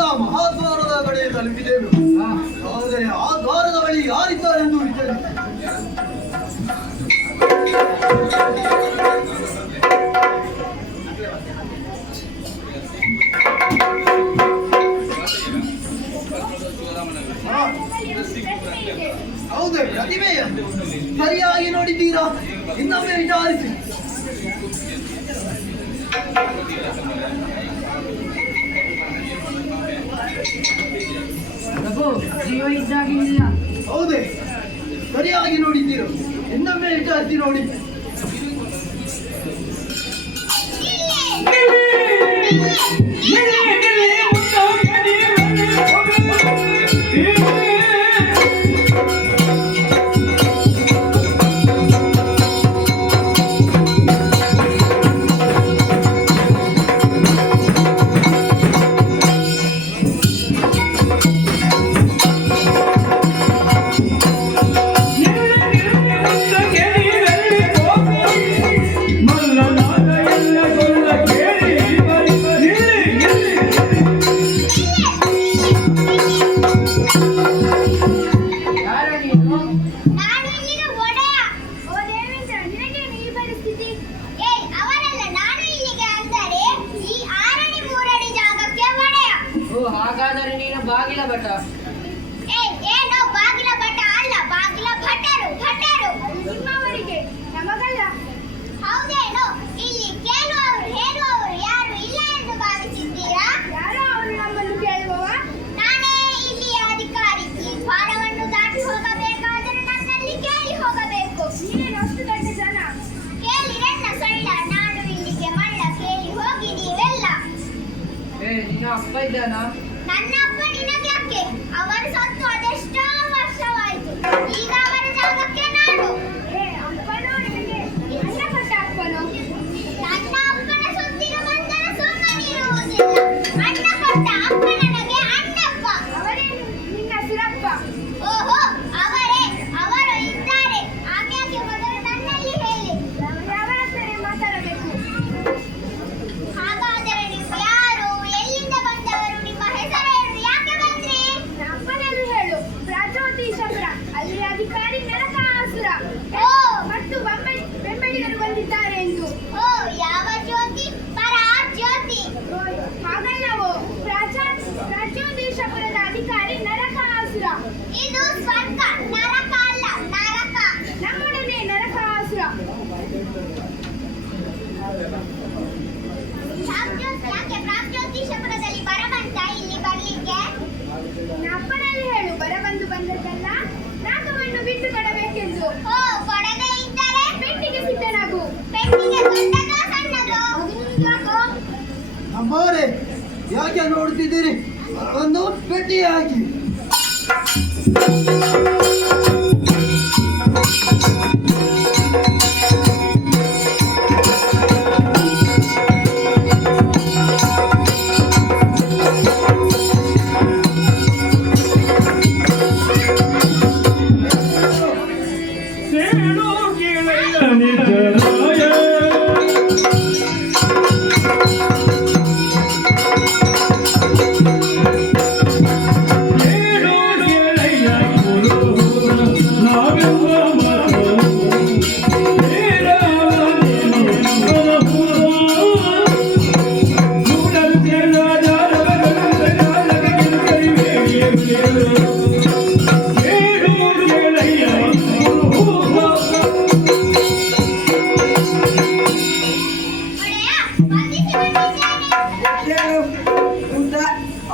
ನಗರದ ಮಹಾದ್ವಾರದ ಕಡೆ ತಲುಪಿದೆವು. ಆದರೆ ಆ ದ್ವಾರದ ಬಳಿ ಯಾರಿದ್ದಾರೆಂದು ವಿಚಾರಿಸಿ ಹೌದು, ಪ್ರತಿಮೆಯ ಸರಿಯಾಗಿ ನೋಡಿದ್ದೀರಾ? ಇನ್ನೊಮ್ಮೆ ವಿಚಾರಿಸಿ. ಜೀವ ಇದ್ದಾಗಿಲ್ಲ. ಹೌದೇ, ಸರಿಯಾಗಿ ನೋಡಿದ್ದೀರಾ? ಇನ್ನೊಮ್ಮೆ ವಿಚಾರಿಸಿ ನೋಡಿ. ಹಾಗಾದರೆ ನೀನು ಬಾಗಿಲ ಭಟ? ಏನೋ ಬಾಗಿಲ ಭಟ ಅಲ್ಲ, ಬಾಗಿಲ ಭಟರು. ನಿಮ್ಮವರಿಗೆ, ನಮಗಲ್ಲ. ಹೌದೇನೋ? ಇಲ್ಲಿ ಕೇಳುವವರು ಹೇಳುವವರು ಯಾರು ಇಲ್ಲ ಎಂದು ಭಾವಿಸಿದ್ದೀರಾ? ಯಾರೋ ಅವರು ನಮ್ಮನ್ನು ಕೇಳುವವ? ನಾನೇ ಇಲ್ಲಿಯ ಅಧಿಕಾರಿ. ಈ ದ್ವಾರವನ್ನು ದಾಟಿ ಹೋಗಬೇಕಾದರೆ ನನ್ನಲ್ಲಿ ಕೇಳಿ ಹೋಗಬೇಕು. ನೀನೇನು ಅಷ್ಟು ದೊಡ್ಡ ಜನ? ಕೇಳಿ ನನ್ನ ಸೊಳ್ಳ, ನಾನು ಇಲ್ಲಿಗೆ ಮಳ್ಳ. ಕೇಳಿ ಹೋಗಿ ನೀವೆಲ್ಲ. ನಿನ್ನ ಅಪ್ಪ ಇದ್ದಾನ? ನನ್ನ ಅಪ್ಪ ನಿನಗೆ ಯಾಕೆ? ಅವರು ಸತ್ತು ಅದೆಷ್ಟೋ ವರ್ಷವಾಯಿತು. ಈಗ ಅವರ ಜಾಗಕ್ಕೆ ನಾನು. ಅಪ್ಪನೋ ನಿನಗೆ? ನನ್ನ ಕೊಟ್ಟ ಅಪ್ಪನೋ? ನನ್ನ ಅಪ್ಪನ ಸುದ್ದಿಗ ಬಂದರೆ ಸುಮ್ಮನಿರುವುದಿಲ್ಲ. ಅಣ್ಣ ಕೊಟ್ಟ ಅಪ್ಪ ನನಗೆ ಅಣ್ಣಪ್ಪ. ಅವರೇ ನಿನ್ನ ಸಿರಪ್ಪ? ಓಹೋ, ಅವರು ಇದ್ದಾರೆ. ಆಮ್ಯಾಕೆ ಮೊದಲು ನನ್ನಲ್ಲಿ ಹೇಳಿ. ಅವರ ಹತ್ರ ಮಾತಾಡಬೇಕು. ಹಾಗಾದರೆ ನೀವು ಯಾರು? ಎಲ್ಲಿಂದ ಬಂದವರು? ನಿಮ್ಮ ಹೆಸರೇನು? ಯಾಕೆ ಬಂದ್ರಿ? ಅಪ್ಪನನ್ನು ಹೇಳು. ಪ್ರಾಚೋತಿಶಪುರ, ಅಲ್ಲಿ ಅಧಿಕಾರಿ ನರಕಾಸುರ ಮತ್ತು ಬೆಂಬಲಿಗರು ಬಂದಿದ್ದಾರೆ ಎಂದು. ಓ, ಯಾವ ಜ್ಯೋತಿ? ಪರಾಜ್ಯೋತಿ. ಹಾಗಲ್ಲವೋ? ಪ್ರಾಚೋತಿಶಪುರದ ಅಧಿಕಾರಿ ನರಕಾಸುರ. ಇದು ಸ್ವರ್ಗ, ನರಕ ಅಲ್ಲ. ನರಕ ನಮ್ಮೊಡನೆ ನರಕಾಸುರ. ಯಾಕೆ ಪ್ರಾಚೋತಿಶಪುರದಲ್ಲಿ ಬರಬಂತ ಇಲ್ಲಿ ಬರ್ಲಿಕ್ಕೆ? ಅಪ್ಪನಲ್ಲಿ ಹೇಳು. ಬಂದದ್ದಲ್ಲ, ನಾಗವನ್ನು ಬಿಟ್ಟು ಕೊಡಬೇಕೆಂದು. ಓ, ಕೊಡದೇ ಇದ್ದರೆ ಪೆಟ್ಟಿಗೆ ಸಿದ್ಧನಾಗು. ಪೆಟ್ಟಿಗೆ ದೊಡ್ಡದೋ ಸಣ್ಣದೋ? ಯಾಕೋ ಅಮ್ಮೋರೆ, ಯಾಕೆ ನೋಡ್ತಿದ್ದೀರಿ? ಒಂದು ಪೆಟ್ಟಿ ಹಾಕಿ.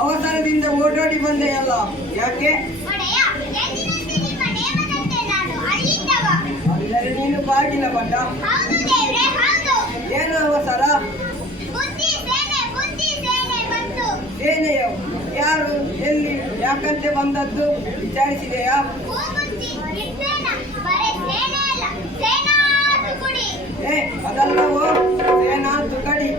ಅವಸರದಿಂದ ಓಡಾಡಿ ಬಂದೆಯಲ್ಲ, ಯಾಕೆ? ಅಂದರೆ ನೀನು ಬಾಗಿಲ ಭಟ? ಏನು ಅವಸರ? ಸೇನೆಯು ಯಾರು, ಎಲ್ಲಿ, ಯಾಕಂತೆ ಬಂದದ್ದು ವಿಚಾರಿಸಿದೆಯಾ? ಅದಲ್ಲವೋ, ಸೇನಾ ತುಕಡಿ.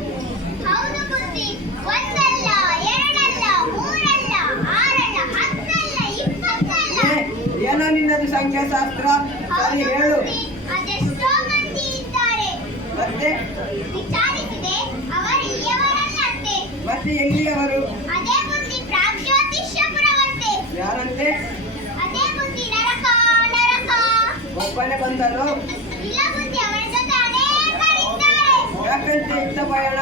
ಏನೋ ನಿನ್ನದು ಸಂಖ್ಯಾಶಾಸ್ತ್ರ? ಸರಿ ಹೇಳು. ಮತ್ತೆ ಮತ್ತೆ ಎಲ್ಲಿಯವರು? ಕೊನೆ ಬಂದನು. ಇಲ್ಲ ಬುದ್ಧಿ, ಅವನ ಜೊತೆ ಅನೇಕರಿದ್ದಾರೆ. ಯಾಕಂತೆ ಇತ್ತ ಪಯಣ?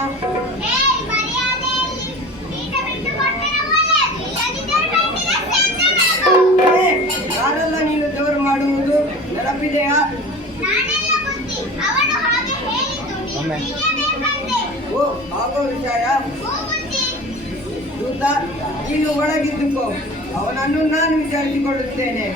ಏಯ್, ಮರ್ಯಾದೆಯಲ್ಲಿ ಪೀಠ ಬಿಟ್ಟು ಕೊಟ್ಟರೆ ಒಳ್ಳೆಯದು. ಇಲ್ಲದಿದ್ದರೆ ಗಂಟಿಗಷ್ಟೇ ಅಂತ ಹೇಳು. ಯಾರೆಲ್ಲ ನೀನು ಜೋರು ಮಾಡುವುದು ನೆನಪಿದೆಯಾ? ನಾನೆಲ್ಲ ಬುದ್ಧಿ, ಅವನು ಹಾಗೆ ಹೇಳಿದ್ದು ನೀನು ಬೇಕಂತೆ. ಓ, ಆಗೋ ವಿಷಯ. ಓ ಬುದ್ಧಿ, ದೂತ, ನೀನು ಒಳಗಿದ್ದುಕೋ, ಅವನನ್ನು ನಾನು ವಿಚಾರಿಸಿಕೊಳ್ಳುತ್ತೇನೆ.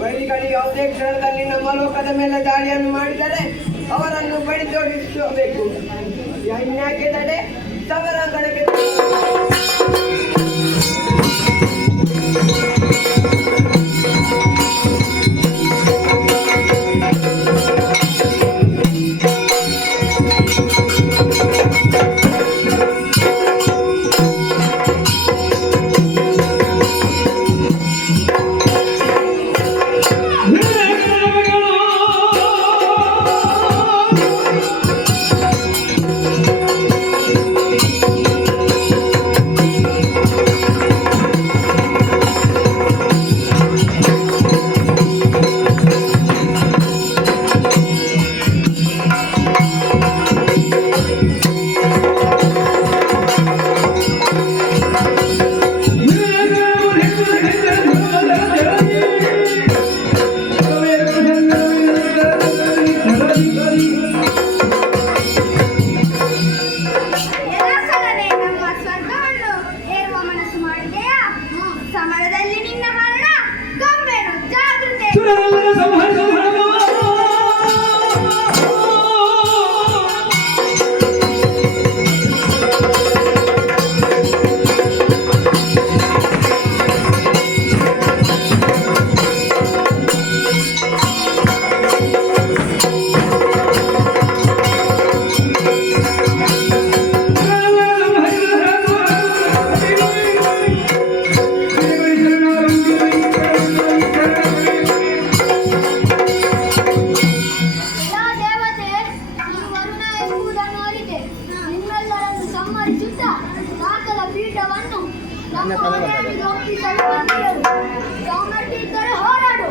ವೈರಿಗಳು ಯಾವುದೇ ಕ್ಷಣದಲ್ಲಿ ನಮ್ಮ ಲೋಕದ ಮೇಲೆ ದಾಳಿಯನ್ನು ಮಾಡಿದರೆ ಅವರನ್ನು ಬಡಿದೋಡಿಸಬೇಕು. ಇನ್ಯಾಕೆ ತಡೆ, ಸಮರಾಂಗಣಕ್ಕೆ ಸಮರದಲ್ಲಿ ನಿನ್ನ ಹರಣ ಗಂಭೀರ ಜಾಗೃತೆ. ಹೋರಾಡು.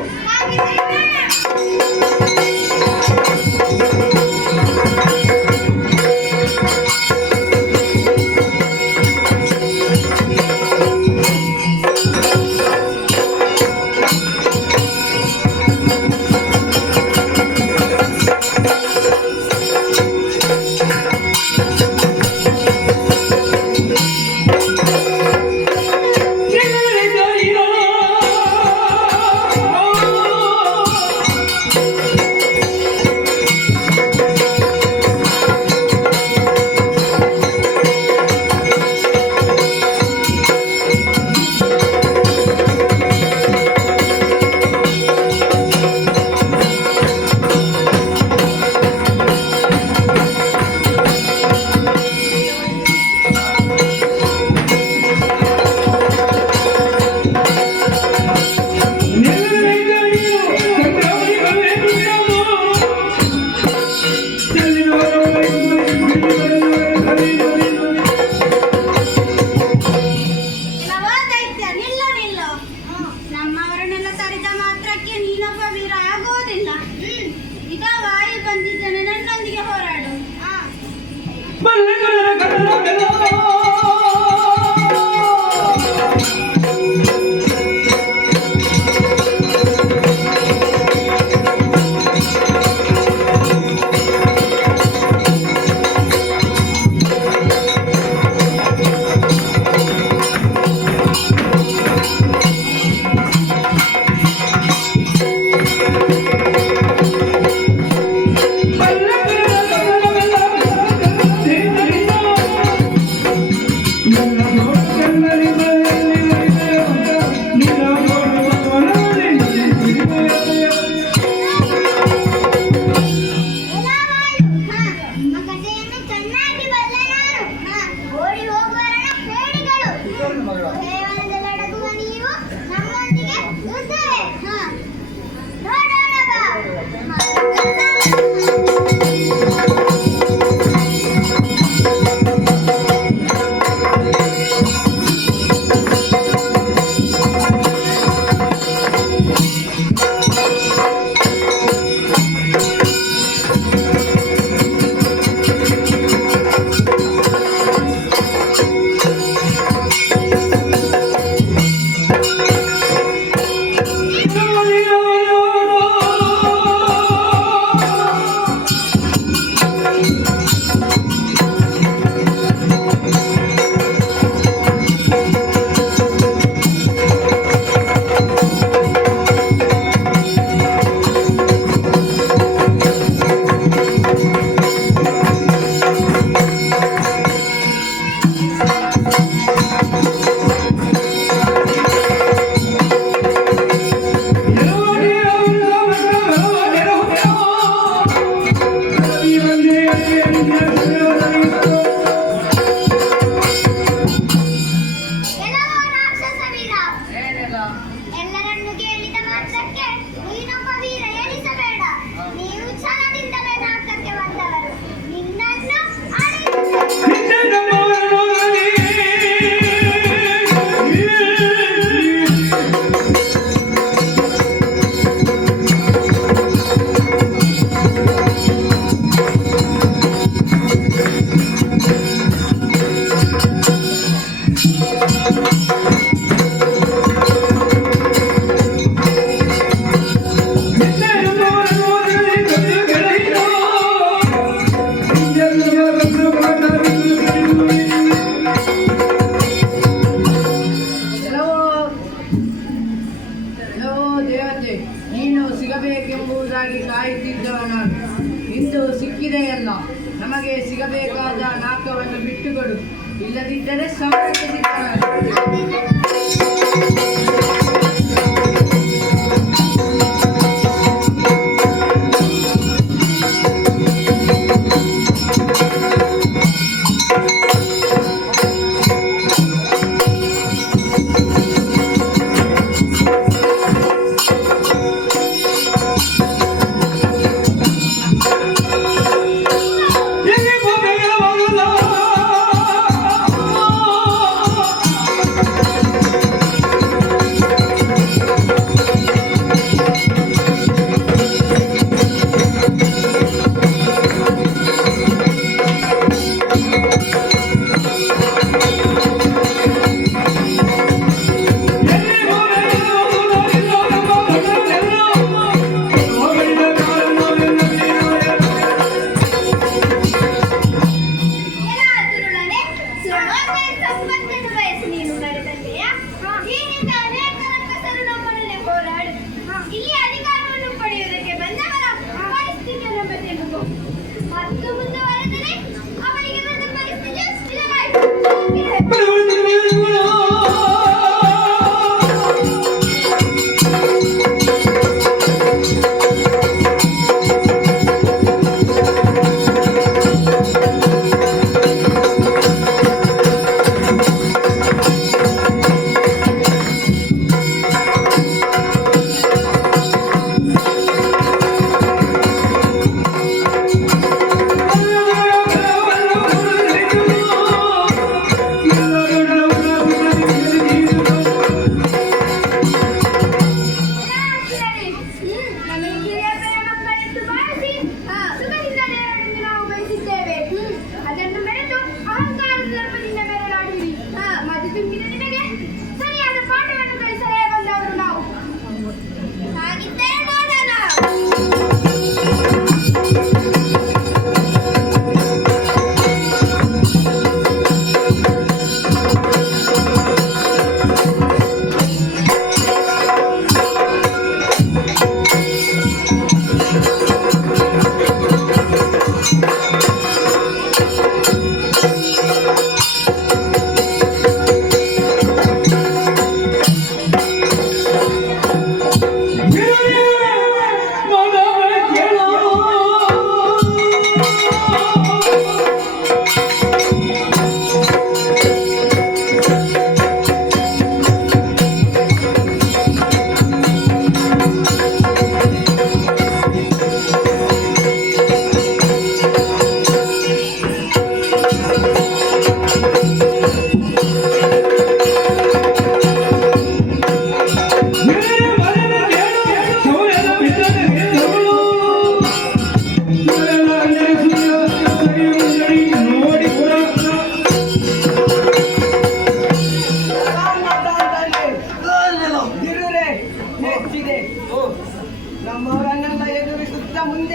ಪಾಂಡವನದಲ್ಲಿ ಅಡಗುವ ನೀವು ನಮ್ಮೊಂದಿಗೆ ಯುದ್ಧವೇ ನೋಡೋಣ ಬಾ ಎಲ್ಲವೋ ರಾಕ್ಷಸ ವೀರ ಏನಿಲ್ಲ. ಎಲ್ಲರನ್ನು ಕೇಳಿದ ಮಾತ್ರಕ್ಕೆ ನೀನೊಬ್ಬ ವೀರ ಎನಿಸಬೇಡ ನೀವು ಛಲದಿಂದಲೇ ನಾಟಕಕ್ಕೆ ಬಂದವರು ನಿನ್ನನ್ನು ಎಲ್ಲವೋ ದೇವತೆ, ನೀನು ಸಿಗಬೇಕೆಂಬುದಾಗಿ ಕಾಯುತ್ತಿದ್ದವ ನಾನು. ಇಂದು ಸಿಕ್ಕಿದೆಯಲ್ಲ, ನಮಗೆ ಸಿಗಬೇಕಾದ ನಾಕವನ್ನು ಬಿಟ್ಟುಕೊಡು, ಇಲ್ಲದಿದ್ದರೆ ಸಮರಕ್ಕೆ ಸಿದ್ಧನಾಗು.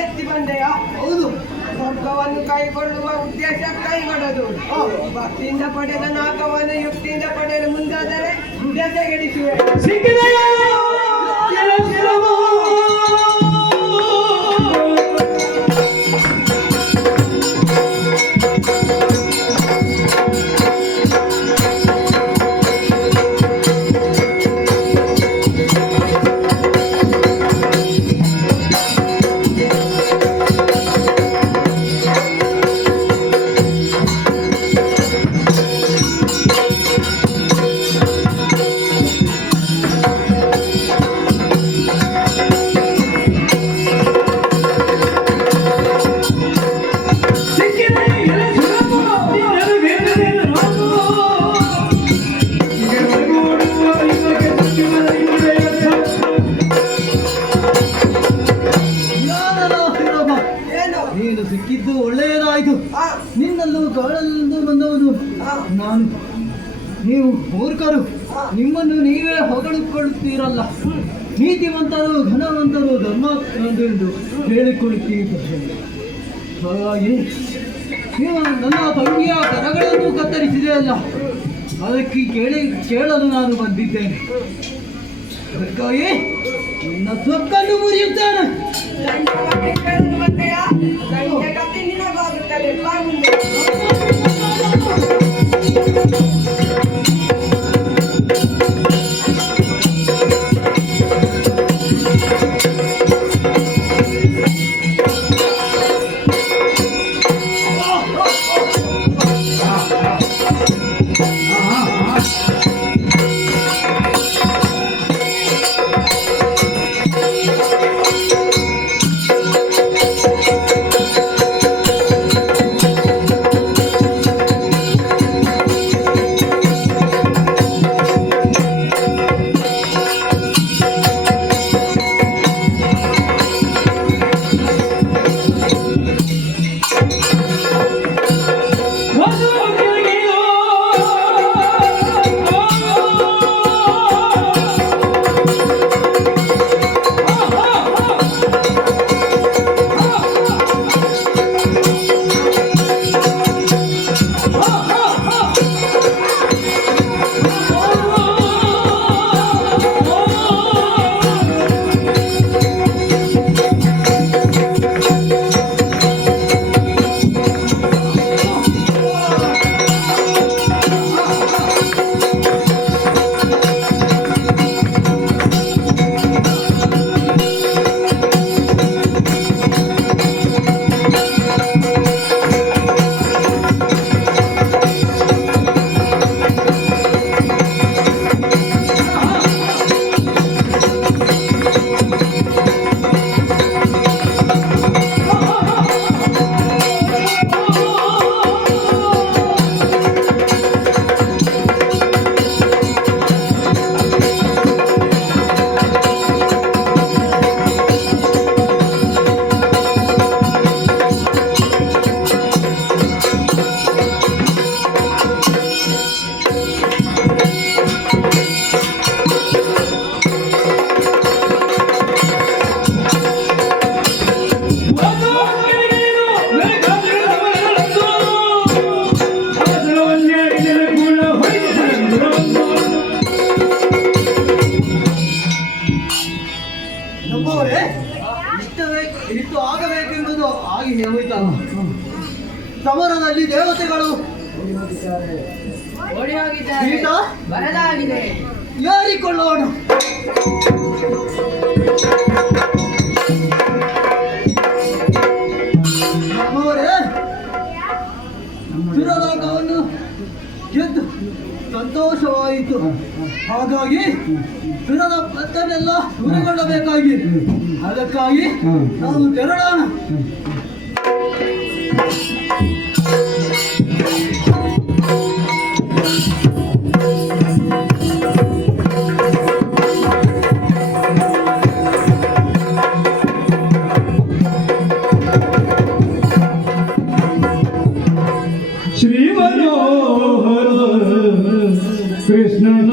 ಎತ್ತಿ ಬಂದೆಯಾ? ಹೌದು. ಸ್ವರ್ಗವನ್ನು ಕೈಗೊಳ್ಳುವ ಉದ್ದೇಶ ಕೈಗೊಳ್ಳೋದು. ಭಕ್ತಿಯಿಂದ ಪಡೆದ ನಾಗವನ್ನು ಯುಕ್ತಿಯಿಂದ ಪಡೆಯಲು ಮುಂದಾದರೆ ಜೊತೆಗೆಡಿಸುವೆ. ನೀನು ಸಿಕ್ಕಿದ್ದು ಒಳ್ಳೆಯದಾಯಿತು. ನಿನ್ನಲ್ಲೂ ಕಾಣಲೆಂದು ಬಂದವನು ನಾನು. ನೀವು ಮೂರ್ಖರು, ನಿಮ್ಮನ್ನು ನೀವೇ ಹೊಗಳಿಕೊಳ್ಳುತ್ತೀರಲ್ಲ. ನೀತಿವಂತರು, ಘನವಂತರು, ಧರ್ಮವಂತರೆಂದು ಹೇಳಿಕೊಳ್ಳುತ್ತೀರಿ. ಹಾಗಾಗಿ ನೀವು ನನ್ನ ತಂಗಿಯ ಕರಗಳನ್ನು ಕತ್ತರಿಸಿದೆ ಅಲ್ಲ, ಅದಕ್ಕೆ ಕೇಳಲು ನಾನು ಬಂದಿದ್ದೇನೆ. ಅದಕ್ಕಾಗಿ ನಿನ್ನ ಸೊಕ್ಕನ್ನು ಮುರಿಯುತ್ತೇನೆ. ಇಷ್ಟು ಆಗಬೇಕೆಂಬುದು ಆಗಿ ಹೋಯ್ತಲ್ಲ. ಸಮರದಲ್ಲಿ ದೇವತೆಗಳು ಓಡಿ ಹೋಗಿದ್ದಾರೆ, ಬರಲಾಗಿದೆ. ಯಾರಿಕೊಳ್ಳೋಣ. ಸುರಲೋಕವನ್ನು ಗೆದ್ದು ಸಂತೋಷವಾಯಿತು. ಹಾಗಾಗಿ ಸುರದ ಪತ್ತನೆಲ್ಲ ದೂರಗೊಳ್ಳಬೇಕಾಗಿ, ಅದಕ್ಕಾಗಿ ನಾವು ತೆರಳೋಣ. ಶ್ರೀ ಮನೋಹರ ಕೃಷ್ಣನ